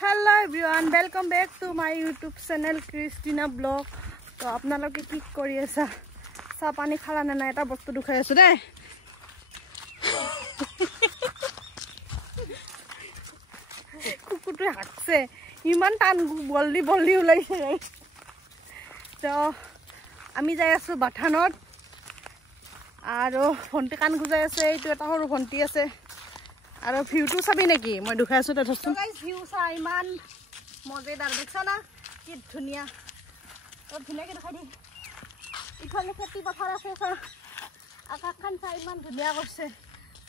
Hello everyone, welcome back to my YouTube channel Christina Blog. So আপোনালোকে কি কৰি আছা? চাহ পানী খালা না এটা বস্তু দুখাই আছো দে। কুকুৰটো হাকছে ইমান টান বলদি বলদি ওলাইছে। তো আমি যাই আছো বাথানত আৰু ভন্টি কান গুজাই আছে। এইটো এটা সৰু ভন্টি আছে আৰু ভিউটো চাবি নেকি? মই দুখাই আছো তই ধৰচোন। গাইস ভিউ চা ইমান মজেদাৰ দেখছা না কি ধুনীয়া। অলপ ধুনীয়াকৈ দেখাই দি। ইফালে খেতি পথাৰ আছে চা। আকাশখন চা ইমান ধুনীয়া কৰিছে।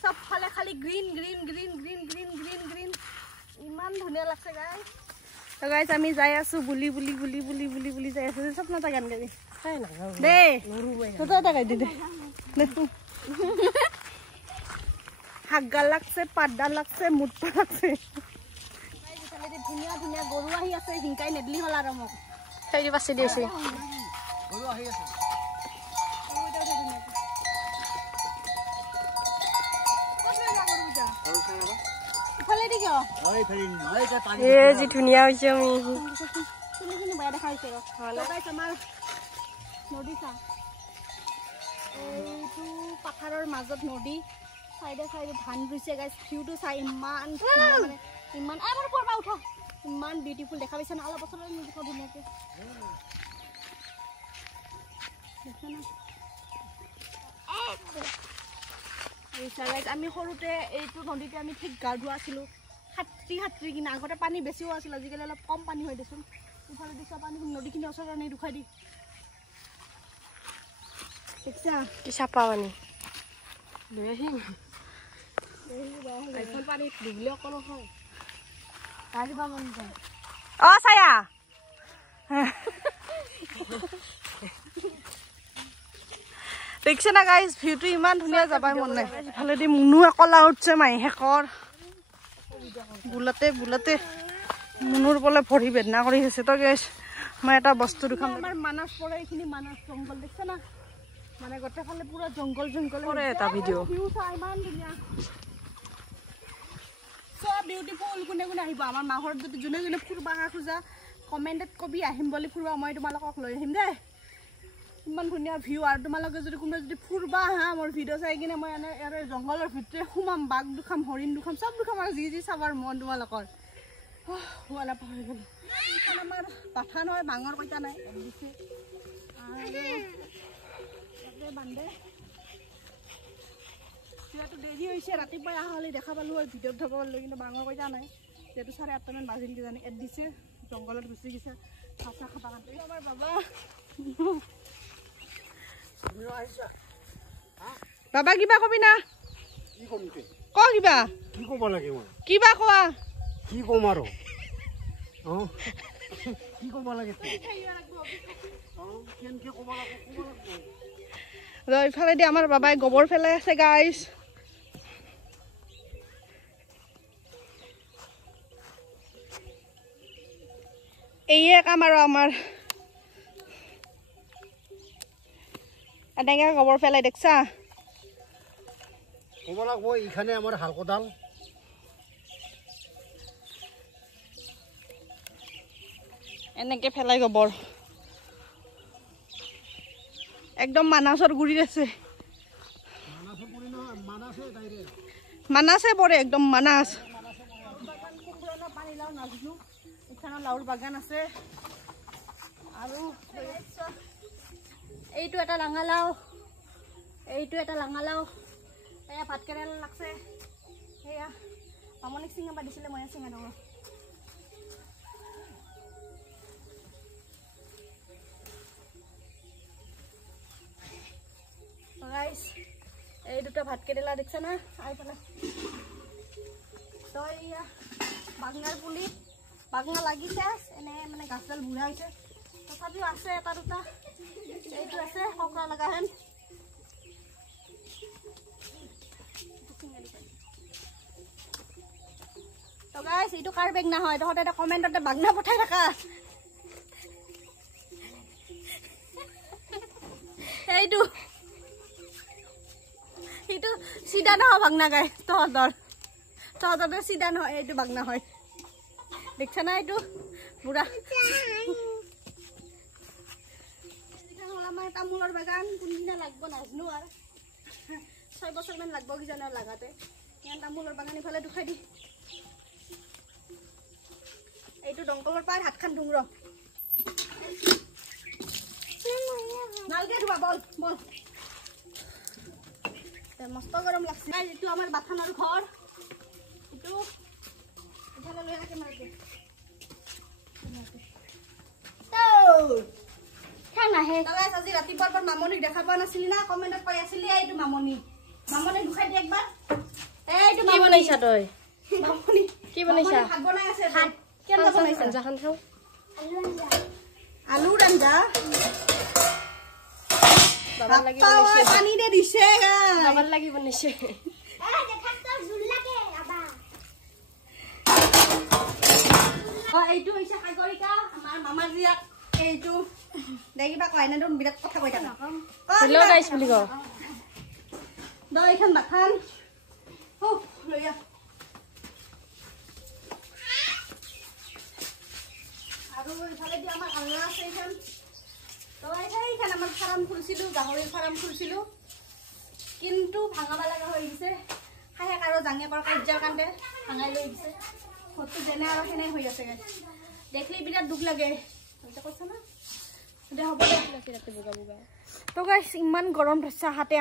সবফালে খালি green green green green green green green ইমান ধুনীয়া লাগছে গাইস। তো গাইস আমি যাই আছো বুলি বুলি বুলি বুলি বুলি বুলি যাই আছো। সপনা এটা গান গাবি চাই না দে তো এটা গাই দি দে হাগা লাগছে পাড্ডা লাগছে মুটপা লাগছে। ধুনীয়া ধুনীয়া গৰু আহি আছে হিংকাই নেদলি হল আৰু মোক সেই বাছি দিছে গৰু আহি আছে। जी धुनिया হৈছে আমি শুনি বাই দেখাইছে গাইস আমাৰ নদী চা। এইটো পাথাৰৰ মাজত নদী সাইডে সাইডে ধান ৰুইছে গাইস। ভিউটো চাই ইমান মানে ইমান আমাৰ পৰবা উঠা ইমান বিউটিফুল দেখা পাইছে না। অলপ বছৰৰ নদীটো ধুনীয়াকে দেখছ না। এই গাইস আমি সৰুতে এইটো নদীতে আমি ঠিক গা ধোৱা আছিলো। হাতৰি কিনা আগতে পানী বেছিও আছিল, আজিকালি অলপ কম পানী হয় দেচোন। ইফালে দিছা পানী নদীখিনি ওচৰত আনি দুখাই দি দেখছা কি চাপা পানী লৈ আহিম। এখন পানী ডুবলে অকল হয় আহিবা মন যায়। অ ছায়া দেখছে না গাইস ভিউটো ইমান ধুনীয়া যাবাই মন নাই। ইফালেদি মুনু অকলা উঠছে মাইহেকৰ বুলাতে বুলাতে মুনুৰ বলে ভৰি বেদনা কৰি আছে। তো গাইস মই এটা বস্তু দেখাম। আমাৰ মানস পৰে এইখিনি মানস জংগল দেখছে না মানে গোটেইফালে পুৰা জংগল জংগল কৰে এটা ভিডিঅ ভিউ চা ইমান ধুনীয়া সো বিউটিফুল। কোনে কোনে আহিব আমাৰ মাহৰ যদি যোনে যোনে ফুৰবা খোজা কমেণ্টত কবি আহিম বুলি ফুৰবা মই তোমালোকক লৈ আহিম দে। ইমান ধুনীয়া ভিউ আৰু তোমালোকে যদি কোনোবা যদি ফুৰবা আহা মোৰ ভিডিঅ' চাই কিনে মই এনে ইয়াৰ জংঘলৰ ভিতৰে সোমাম বাঘ দুখাম হৰিণ দুখাম চব দুখাম আৰু যি যি চাবাৰ মন তোমালোকৰ শুৱালা পাহৰি গ'লো। আমাৰ বাথা নহয় ভাঙৰ কইতা নাই দিছে আৰু বান্ধে যিহেতু দেৰি হৈছে ৰাতিপুৱাই অহা হ'লে দেখা পালোঁ হয় ভিডিঅ'ত ধৰিব পাৰিলোঁ, কিন্তু ডাঙৰ কইতা নাই যিহেতু 8:30মান বাজিল কিজানি এড দিছে জংঘলত গুচি গৈছে ভাত চাহ খাব কাৰণে। আমাৰ বাবা বাবা কিবা কবি না ক কিবা কি ক'ব লাগে মই কিবা কোৱা কি ক'ম আৰু কি ক'ব লাগে ইফালেদি আমাৰ বাবাই গোবৰ পেলাই আছে গাইছ। এইয়ে কাম আৰু আমাৰ এনেকে গোবৰ পেলাই দেখছা ক'ব লাগব। এইখানে আমাৰ হাল কোদাল এনেকে পেলাই গোবৰ একদম মানাসৰ গুৰিত আছে। মানাসে পৰে একদম মানাস। এখানে লাউৰ বাগান আছে আৰু এইটো এটা ৰঙালাও এইটো এটা ৰঙালাও এয়া ভাত কেৰেলা লাগছে। সেয়া মামনিক চিঙাব দিছিলে মই চিঙা দিওঁ। গাইস এই দুটা ভাত কেৰেলা দেখছা না আই পেলাই তো এয়া বাঙাৰ পুলি বাঙা লাগিছে এনে মানে গাছডাল বুঢ়া হৈছে তথাপিও আছে এটা দুটা। এইটো আছে ককৰা লগা হেন তো গাইস এইটো কাৰ বেগনা হয় তহঁতে এটা কমেণ্টতে বাগনা পঠাই থাকা। এইটো এইটো চিধা নহয় বাগনা গাই তহঁতৰ সিধা নহয় এইটো বাগনা হয় দেখছা না এইটো বুঢ়া আমাৰ তামোলৰ বাগান কোনদিনা লাগব নাজনো আৰু 6 বছৰমান লাগব কিজানি লাগাতে ইয়াৰ তামোলৰ বাগান ইফালে দুখাই দি এইটো দংকলৰ পাৰ হাত খান ধুংৰ নালগে ধুবা বল বল মস্ত গৰম লাগছে এইটো আমাৰ বাথানৰ ঘৰ এইটো ইফালে লৈ আকে মাৰকে আজি ৰাতিপুৱাৰ পৰা মামনিক দেখা পোৱা নাছিলি না কমেণ্টত কৈ আছিলি এইটো মামনি মামনিক দুখাই দি একবাৰ এইটো কি বনাইছা তই মামনি কি বনাইছা ভাত বনাই আছে কেনে বনাইছা আঞ্জাখন খাওঁ আলুৰ আঞ্জা বাবাৰ লাগি বাপ্পা পানী দে দিছে বাবাৰ লাগি বনাইছে এইটো হৈছে সাগৰিকা আমাৰ মামাৰ জীয়াক এইটো দে কিবা কয় না তোৰ বিৰাট কথা কৈ থাকা হেল্ল' গাইছ বুলি কওঁ দে এইখন বাথান লৈ আহ আৰু ইফালেদি আমাৰ আলনা আছে এইখন এইখান আমাৰ ফাৰ্ম খুলিছিলোঁ গাহৰিৰ ফাৰ্ম খুলিছিলোঁ কিন্তু ভাঙাব লগা হৈ গৈছে হাঁহেক আৰু জাঙিয়েকৰ কাৰ্যৰ কাৰণে ভাঙাই লৈ গৈছে ঘৰটো যেনে আৰু সেনে হৈ আছে দেখিলে বিৰাট দুখ লাগে কৈছা না দে হ'ব দে তো গাইছ ইমান গৰম ধৰিছে হাতে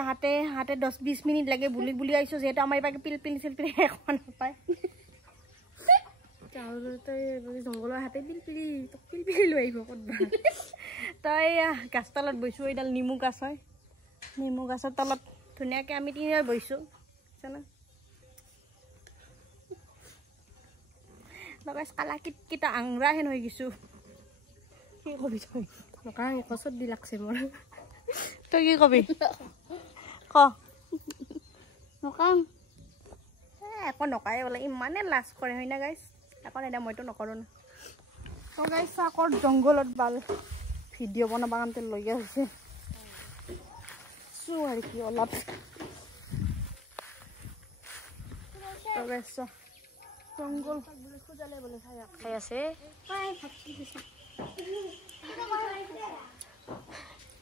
10-20 মিনিট লাগে বুলি বুলি আহিছোঁ যিহেতু আমাৰ এইবাৰ পিল চিলপিল এখন নাপায় জংঘলৰ হাতে পিলপিলি লৈ আহিব ক'তবা তই গাছ তলত বহিছোঁ এইডাল নেমু গাছ হয় নেমু গাছৰ তলত ধুনীয়াকৈ আমি তিনিবাৰ বহিছোঁ জানা লগাইছ কালা কিটকিটা আংৰা হেন হৈ গৈছোঁ কি কবি তই নকা একচত দি লাগছে মোৰ তই কি কবি ক নকাং একো নকৰে বোলে ইমানে লাজ কৰে হয় না গাইছ একো নাই মইতো নকৰোঁ না তো গাইছ আকৌ জংঘলত বাল ভিডিঅ' বনাব কাৰণে লগীয়া হৈছে চো আৰু কি অলপ তো গাইছ জংঘল খাই আছে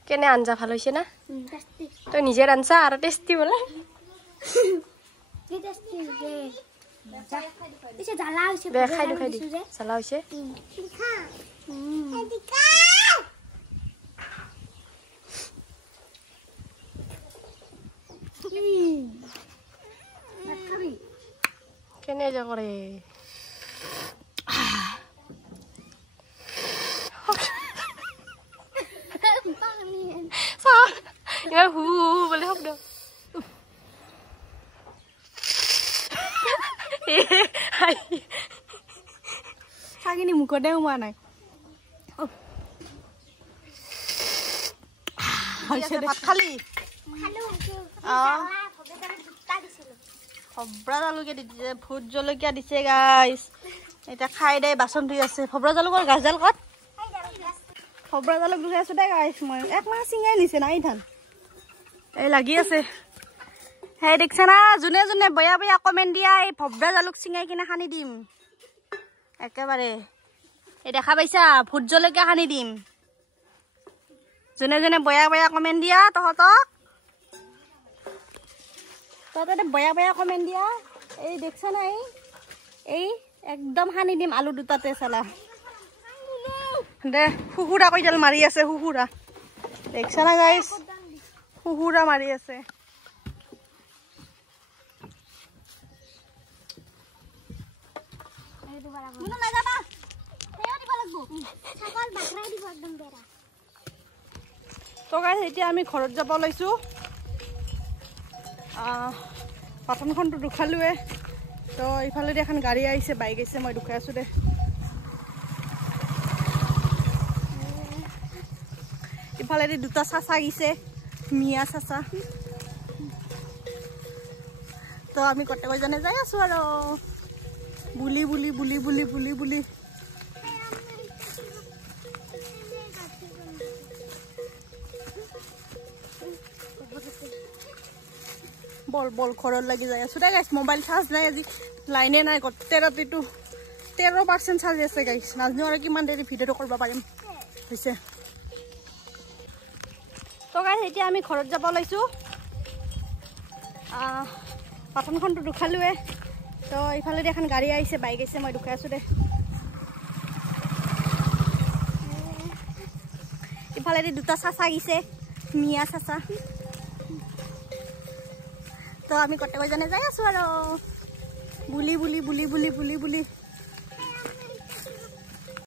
কেনে আঞ্জা ভাল হৈছে না তই নিজে ৰান্ধছা আৰু টেষ্টি বোলে দে খাই দি জ্বালা হৈছে কেনে যে কৰে ইমান হু বুলি শব্দ চাগিনি মুখতে সোমোৱা নাই ভাত খালি ভব্ৰা জালুকে দিছে ভোট জলকীয়া দিছে গাইছ এতিয়া খাই দে বাচন ধুই আছে ভব্ৰা জালুকৰ গাছডাল ক'ত ভব্ৰা জালুক ধুই আছো দে গাইছ মই একমাহ চিঙাই নিছে নাই ধান এই লাগি আছে সেই দেখিছে না যোনে যোনে বয়া বয়া কমেণ্ট দিয়া এই ভব্ৰা জালুক চিঙাই কিনে সানি দিম একেবাৰে এই দেখা পাইছা ভোট জলকীয়া সানি দিম যোনে যোনে বয়া বয়া কমেণ্ট দিয়া তহঁতক তহঁতে বয়া বয়া কমেণ্ট দিয়া এই দেখছ না এই একদম সানি দিম আলু দুটাতে চালা দে শুকুৰা কৈডাল মাৰি আছে শুকুৰা দেখছ না গাইছ শুকুৰা মাৰি আছে তো গাইছ এতিয়া আমি ঘৰত যাব লৈছোঁ পাঠনখনটো দুখালোৱে তো ইফালেদি এখন গাড়ী আহিছে বাইক আহিছে মই দুখাই আছোঁ দে ইফালেদি দুটা চাচা গিছে মিয়া চাচা তো আমি গোটেইকেইজনে যাই আছোঁ আৰু বুলি বুলি বুলি বুলি বুলি বুলি বল বল ঘৰত লাগি যাই আছোঁ দে গাইছ মোবাইল চাৰ্জ নাই আজি লাইনে নাই গোটেই ৰাতিটো 13% চাৰ্জ আছে গাইছ নাজানো আৰু কিমান দেৰি ভিডিঅ'টো কৰিব পাৰিম হৈছে তো গাইছ এতিয়া আমি ঘৰত যাব লৈছোঁ পাঠনখনটো দুখালোৱে তো ইফালে এখন গাড়ী আহিছে বাইক আহিছে মই দুখাই আছোঁ দে ইফালেদি দুটা চাচা গিছে মিয়া চাচা তো আমি গোটেইকেইজনে যাই আছোঁ আৰু বুলি